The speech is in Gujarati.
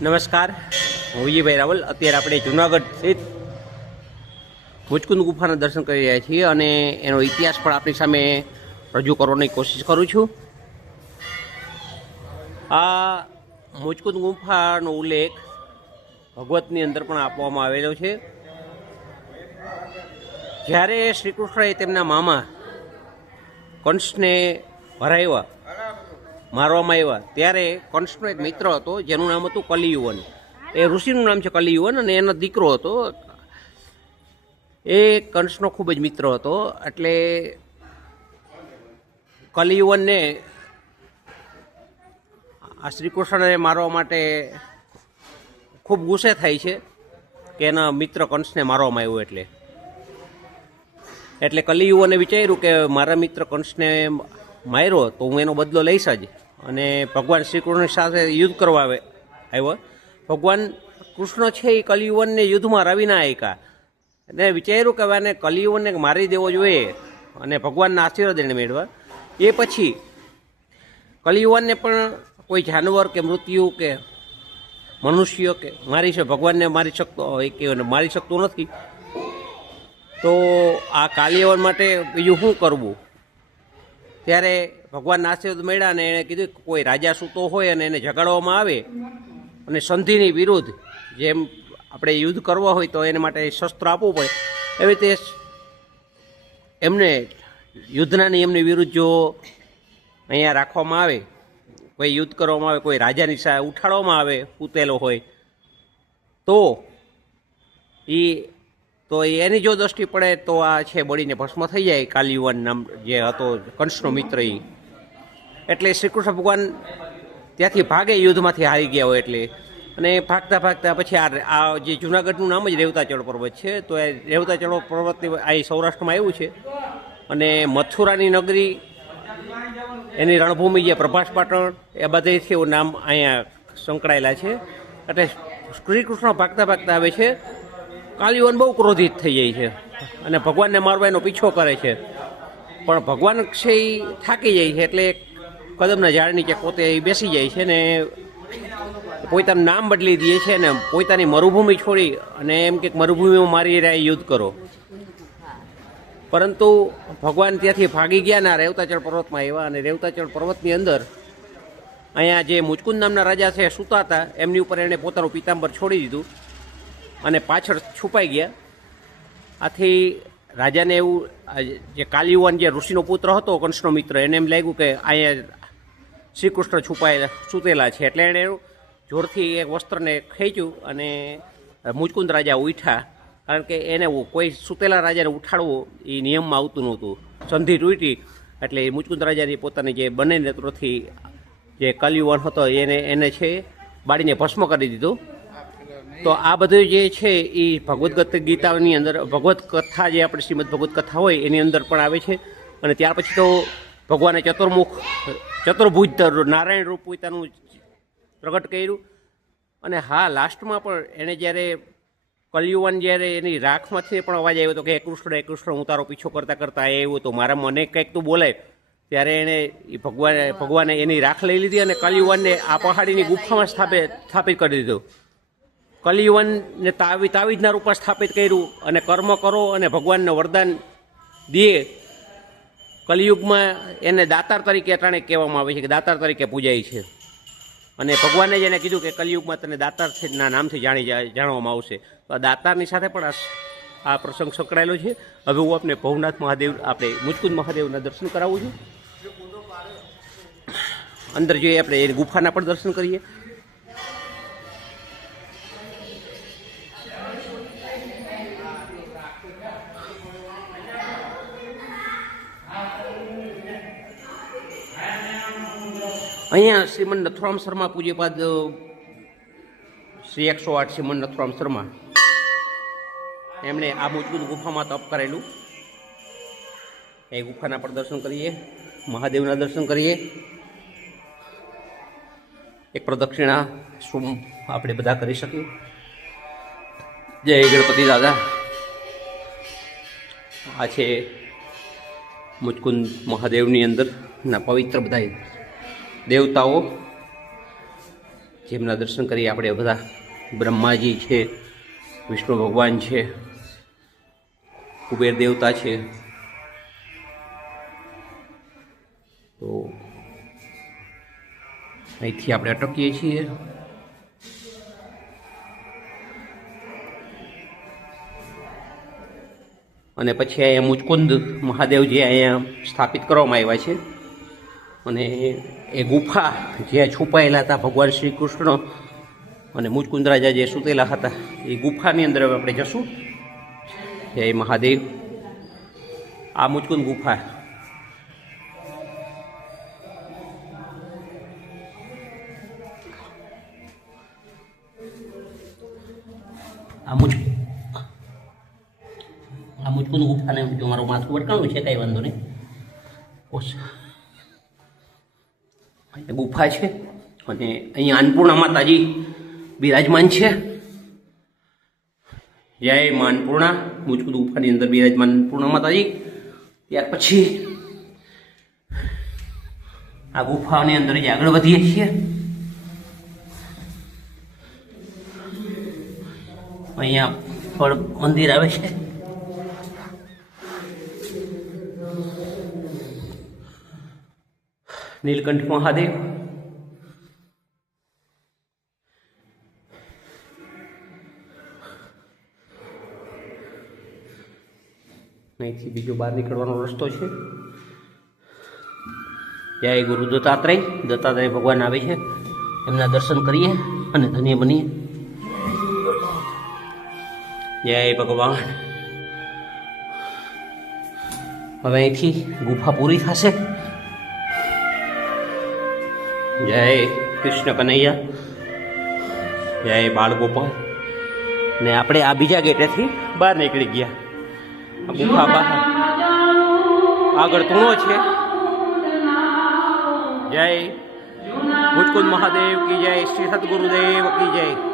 નમસ્કાર, હું વિજયભાઈ રાવલ. અત્યારે આપણે જૂનાગઢ સ્થિત મુચકુંદ ગુફાના દર્શન કરી રહ્યા છીએ અને એનો ઇતિહાસ પણ આપણી સામે રજૂ કરવાની કોશિશ કરું છું. આ મુચકુંદ ગુફાનો ઉલ્લેખ ભગવતની અંદર પણ આપવામાં આવેલો છે. જ્યારે શ્રી કૃષ્ણએ તેમના મામા કંસને મારવામાં આવ્યા ત્યારે કંસનો એક મિત્ર હતો જેનું નામ હતું કલિયુવન. એ ઋષિનું નામ છે કલિયુવન અને એનો દીકરો હતો. એ કંસનો ખૂબ જ મિત્ર હતો. એટલે કલિયુવનને આ શ્રી કૃષ્ણને મારવા માટે ખૂબ ગુસ્સે થાય છે કે એના મિત્ર કંસને મારવામાં આવ્યો. એટલે કલિયુવને વિચાર્યું કે મારા મિત્ર કંસને માર્યો તો હું એનો બદલો લઈશ જ. અને ભગવાન શ્રી કૃષ્ણ સાથે યુદ્ધ કરવા આવ્યો. ભગવાન કૃષ્ણ છે એ કલિયુવનને યુદ્ધમાં રવી ના આયકા. અને વિચાર્યું કે આને કલિયુવનને મારી દેવો જોઈએ અને ભગવાનના આશીર્વાદ એને મેળવા. એ પછી કલિયુવનને પણ કોઈ જાનવર કે મૃત્યુ કે મનુષ્ય કે ભગવાનને મારી શકતો નથી. તો આ કલિયુવન માટે બીજું શું કરવું? ત્યારે ભગવાનના આશીર્વાદ મળ્યા અને એણે કીધું કે કોઈ રાજા સૂતો હોય અને એને જગાડવામાં આવે અને સંધિની વિરુદ્ધ જેમ આપણે યુદ્ધ કરવા હોય તો એને માટે શસ્ત્ર આપવું પડે. એવી રીતે એમને યુદ્ધના નિયમની વિરુદ્ધ જો અહીંયા રાખવામાં આવે, કોઈ યુદ્ધ કરવામાં આવે, કોઈ રાજાની ઉઠાડવામાં આવે પૂતેલો હોય તો એની જો દ્રષ્ટિ પડે તો આ છે બળીને ભસ્મ થઈ જાય. કલિયુવન નામ જે હતો કંસનો મિત્ર એ. એટલે શ્રી કૃષ્ણ ભગવાન ત્યાંથી ભાગે, યુદ્ધમાંથી હારી ગયા હોય એટલે. અને ભાગતા પછી આ જે જૂનાગઢનું નામ જ રેવતાચળ પર્વત છે. તો એ રેવતાચળ પર્વતની અહીં સૌરાષ્ટ્રમાં આવ્યું છે. અને મથુરાની નગરી, એની રણભૂમિ જે પ્રભાસ પાટણ, એ બધેથી એવું નામ અહીંયા સંકળાયેલા છે. એટલે શ્રી કૃષ્ણ ભાગતા આવે છે. કલિયુવન બહુ ક્રોધિત થઈ જાય છે અને ભગવાનને મારવા એનો પીછો કરે છે. પણ ભગવાન છે એ થાકી જાય છે. એટલે કદમના ઝાડ નીચે પોતે બેસી જાય છે ને પોતાનું નામ બદલી દે છે ને પોતાની મરુભૂમિ છોડી અને એમ કે મરુભૂમિમાં મારી રહ્યા યુદ્ધ કરો. પરંતુ ભગવાન ત્યાંથી ભાગી ગયા ના રેવતાચળ પર્વતમાં આવ્યા. અને રેવતાચળ પર્વતની અંદર અહીંયા જે મુચકુંદ નામના રાજા છે સૂતા હતા, એમની ઉપર એણે પોતાનું પિતાંબર છોડી દીધું અને પાછળ છુપાઈ ગયા. આથી રાજાને એવું, જે કલિયુવન જે ઋષિનો પુત્ર હતો કંસનો મિત્ર, એને એમ લાગ્યું કે અહીંયા શ્રી કૃષ્ણ સૂતેલા છે. એટલે એણે જોરથી એક વસ્ત્રને ખેંચ્યું અને મુચકુંદ રાજા ઉઠ્યા. કારણ કે એને કોઈ સૂતેલા રાજાને ઉઠાડવું એ નિયમમાં આવતું નહોતું. સંધિ તૂટી એટલે મુચકુંદ રાજાની પોતાની જે બંને નેત્રોથી જે કલિયુવન હતો એને છે બાળીને ભસ્મ કરી દીધું. તો આ બધું જે છે એ ભગવદ્ ગીતાની અંદર ભગવદ્ કથા, જે આપણે શ્રીમદ ભગવદ્ કથા હોય એની અંદર પણ આવે છે. અને ત્યાર પછી તો ભગવાને ચતુર્ભુજ નારાયણ રૂપ પોતાનું પ્રગટ કર્યું. અને હા, લાસ્ટમાં પણ એણે જ્યારે કલિયુવન જ્યારે એની રાખમાંથી પણ અવાજ આવ્યો હતો કે હે કૃષ્ણ હું તારો પીછો કરતાં આવ્યો તો મારા મને કંઈક તું બોલાય, ત્યારે એણે ભગવાને એની રાખ લઈ લીધી અને કલિયુવનને આ પહાડીની ગુફામાં સ્થાપિત કરી દીધું. કલિયુવનને તાવીજના રૂપમાં સ્થાપિત કર્યું અને કર્મ કરો અને ભગવાનને વરદાન દે. કલિયુગમાં એને દાતાર તરીકે અટાણે કહેવામાં આવે છે કે દાતાર તરીકે પૂજાય છે. અને ભગવાને જ એને કીધું કે કલિયુગમાં તને દાતારના નામથી જાણવામાં આવશે. તો આ દાતારની સાથે પણ આ પ્રસંગ સંકળાયેલો છે. હવે હું આપને ભવનાથ મહાદેવ, આપણે મુચકુંદ મહાદેવના દર્શન કરાવું છું. અંદર જઈએ આપણે એ ગુફાના પણ દર્શન કરીએ. અહીંયા શ્રીમદ નથુરામ શર્મા પૂજ્યપાદ શ્રી 108 શ્રીમદ નથુરામ શર્મા એમણે આ મુચકુંદ ગુફામાં તપ કરેલું. એ ગુફાના પણ દર્શન કરીએ, મહાદેવના દર્શન કરીએ. એક પ્રદક્ષિણા આપણે બધા કરી શકીએ. જય ગણપતિ દાદા. આ છે મુચકુંદ મહાદેવની અંદરના પવિત્ર બધા દેવતાઓ જેમના દર્શન કરીએ આપણે બધા. બ્રહ્માજી છે, વિષ્ણુ ભગવાન છે, કુબેર દેવતા છે. તો અહીંથી આપણે અટકીએ છીએ. અને પછી અહીંયા મુચકુંદ મહાદેવજી અહીંયા સ્થાપિત કરવામાં આવ્યા છે. અને એ ગુફા જ્યાં છુપાયેલા હતા ભગવાન શ્રી કૃષ્ણ અને મુચકુંદ રાજા જે સૂતેલા હતા એ ગુફાની અંદર હવે આપણે જશું. જય મહાદેવ. આ મુચકુંદ ગુફા. આ મુચકુંદ ગુફાને મારું માથું વટકાણું છે, કાંઈ વાંધો નહીં. ગુફા છે અને અહીંયા અન્નપૂર્ણા માતાજી બિરાજમાન છે. જય મા અન્નપૂર્ણા. મુચકુંદ ગુફાની અંદર બિરાજમાન અન્નપૂર્ણા માતાજી. ત્યાર પછી આ ગુફાની અંદર જે આગળ વધીએ છીએ, અહીંયા ફળ મંદિર આવે છે. નીલકંઠ મહાદેવ. અહીંથી બીજો બહાર નીકળવાનો રસ્તો છે. જય ગુરુ દત્તાત્રેય. દત્તાત્રેય ભગવાન આવે છે, એમના દર્શન કરીએ અને ધન્ય બનીએ. જય ભગવાન. હવે અહીંથી ગુફા પૂરી થશે. જય કૃષ્ણ કનૈયા. જય બાળ ગોપાલ. ને આપણે આ બીજા ગેટેથી બહાર નીકળી ગયા. ગુફા બહાર આગળ તૂણો છે. જય મુચકુંદ મહાદેવ કી જય. શ્રી સદગુરુદેવ કી જય.